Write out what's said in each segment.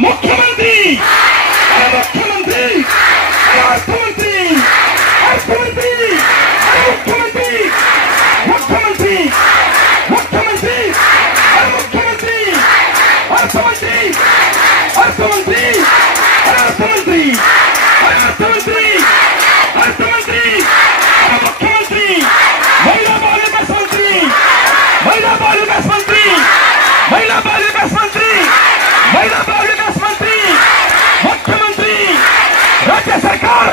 मुख्यमंत्री मुख्यमंत्री अर्थमंत्री अर्थमंत्री मुख्यमंत्री मुख्यमंत्री मुख्यमंत्री मुख्यमंत्री अर्थमंत्री अर्थमंत्री अर्थमंत्री अर्थमंत्री अर्थमंत्री मुख्यमंत्री महिला बाल विकास मंत्री महिला बाल विकास मंत्री महिला बाल विकास मंत्री महिला बाल विकास मंत्री मुख्यमंत्री राज्य सरकार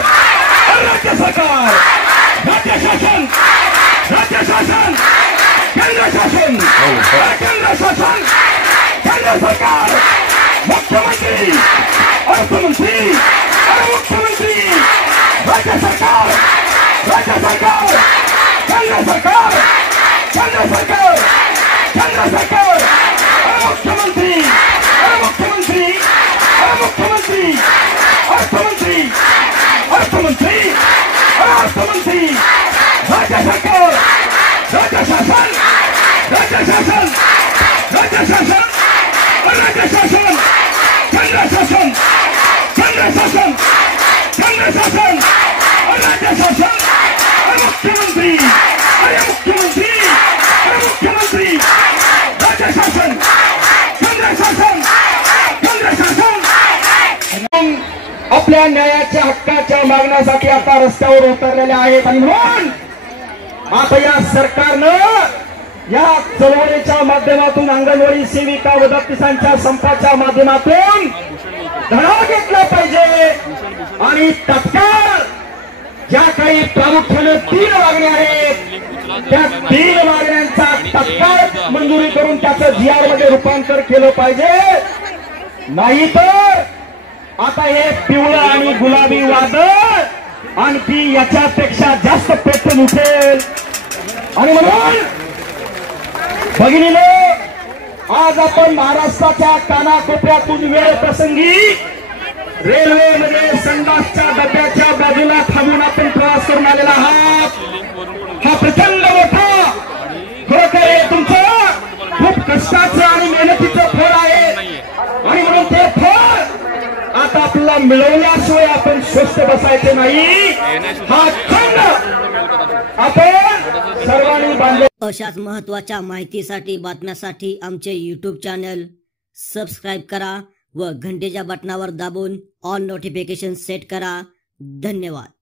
राज्य सरकार राज्य शासन केंद्र शासन केंद्र शासन केंद्र सरकार मुख्यमंत्री अर्थमंत्री मुख्यमंत्री राज्य सरकार केंद्र सरकार केंद्र सरकार केंद्र सरकार मुख्यमंत्री मुख्यमंत्री मुख्यमंत्री अर्थमंत्री अर्थमंत्री अर्थमंत्री राज्य सरकार राज्य शासन राज्य शासन राज्य शासन राज्य शासन केंद्र शासन केंद्र शासन केंद्र शासन राज्य शासन मुख्यमंत्री मुख्यमंत्री मुख्यमंत्री राज्य शासन केंद्र शासन केंद्र शासन आपल्या न्यायाच्या हक्काच्या मागण्यासाठी आता रस्त्यावर उतरलेले आहेत आणि म्हणून आता या सरकारनं या चळवळीच्या माध्यमातून अंगणवाडी सेविका व दत्तीसांच्या संपाच्या माध्यमातून धडा घेतला पाहिजे आणि तत्काळ ज्या काही प्रामुख्याने 3 मागण्या आहेत त्या 3 मागण्यांचा तत्काळ मंजुरी करून त्याचं GR मध्ये रूपांतर केलं पाहिजे. नाहीतर आता हे पिवळं आणि गुलाबी वादळ आणखी याच्यापेक्षा जास्त पेटून उठेल. आणि म्हणून भगिनीनो, आज आपण महाराष्ट्राच्या कानाकोपऱ्यातून वेळ प्रसंगी रेल्वेमध्ये संडासच्या डब्याच्या बाजूला थांबून आपण प्रवास करून आलेला आहात. हा प्रचंड मोठा खरोखर हे तुमचं खूप कष्टाचं आणि मेहनतीचं फळ आहे आणि म्हणून ते फळ आता आपल्याला मिळवल्याशिवाय आपण स्वस्थ बसायचे नाही. हा खंड आपण सर्वांनी बांधले. अशाच महत्त्वाच्या माहितीसाठी बातम्यासाठी आमचे YouTube चॅनल सबस्क्राइब करा व घंटेच्या बटनावर दाबून ऑल नोटिफिकेशन सेट करा. धन्यवाद.